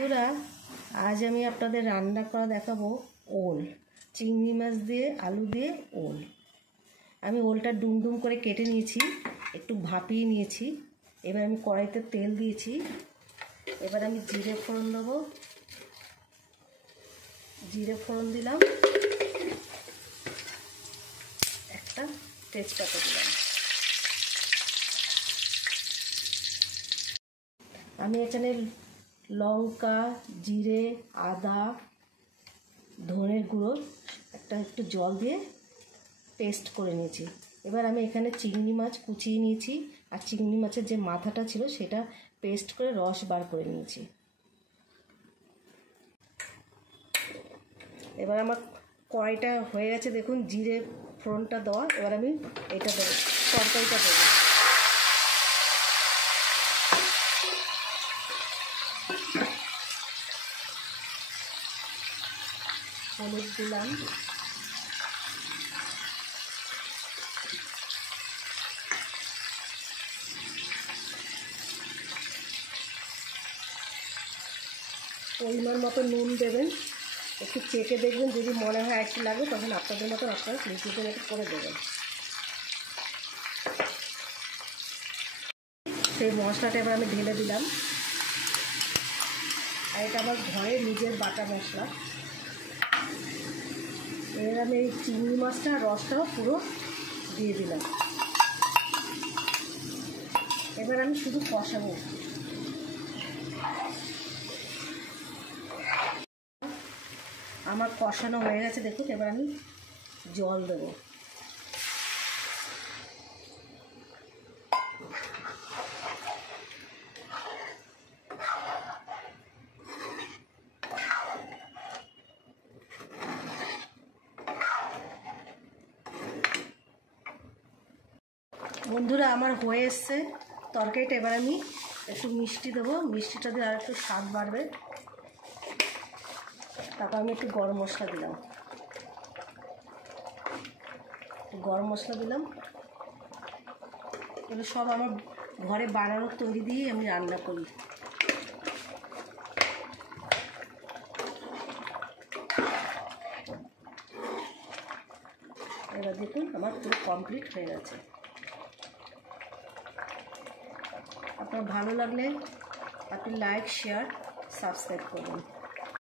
বন্ধুরা, আজ আমি আপনাদের রান্না করা দেখাবো ওল। চিংড়ি মাছ দিয়ে আলু দিয়ে ওল। আমি ওলটা ডুমডুম করে কেটে নিয়েছি, একটু ভাপিয়ে নিয়েছি। এবার আমি কড়াইতে তেল দিয়েছি। এবার আমি জিরে ফোড়ন দেবো। জিরে ফোড়ন দিলাম, একটা তেজপাতা দিলাম। আমি এখানে লঙ্কা, জিরে, আদা, ধনের গুঁড়ো একটু জল দিয়ে পেস্ট করে নিয়েছি। এবার আমি এখানে চিংড়ি মাছ কুচিয়ে নিয়েছি, আর চিংড়ি মাছের যে মাথাটা ছিল সেটা পেস্ট করে রস বার করে নিয়েছি। এবার আমার কড়াইটা হয়ে গেছে, দেখুন জিরে ফোড়নটা দেওয়া। এবার আমি এটা দেবো, তরকারিটা দেবো। হলুদ দিলাম, পরিমাণ মতো নুন দেবেন। একটু চেখে দেখবেন, যদি মনে হয় একটু লাগবে তখন আপনাদের মতন আপনারা মিশিয়ে একটু করে দেবেন। সেই মশলাটা এবার আমি ঢেলে দিলাম। আর এটা আমার ঘরে নিজের বাটা মশলা। এবার আমি এই চিংড়ি মাছটা রসটাও পুরো দিয়ে দিলাম। এবার আমি শুধু কষাবো। আমার কষানো হয়ে গেছে, দেখুন। এবার আমি জল দেবো। বন্ধুরা, আমার হয়ে এসছে তরকারিটা। এবার আমি একটু মিষ্টি দেবো। মিষ্টিটা দিয়ে আর একটু স্বাদ বাড়বে। তারপর আমি একটু গরম মশলা দিলাম। এগুলো সব আমার ঘরে বানানোর তৈরি দিয়ে আমি রান্না করি। এবার দেখুন আমার পুরো কমপ্লিট হয়ে গেছে। আপনার ভালো লাগলে আপনি লাইক, শেয়ার, সাবস্ক্রাইব করবেন।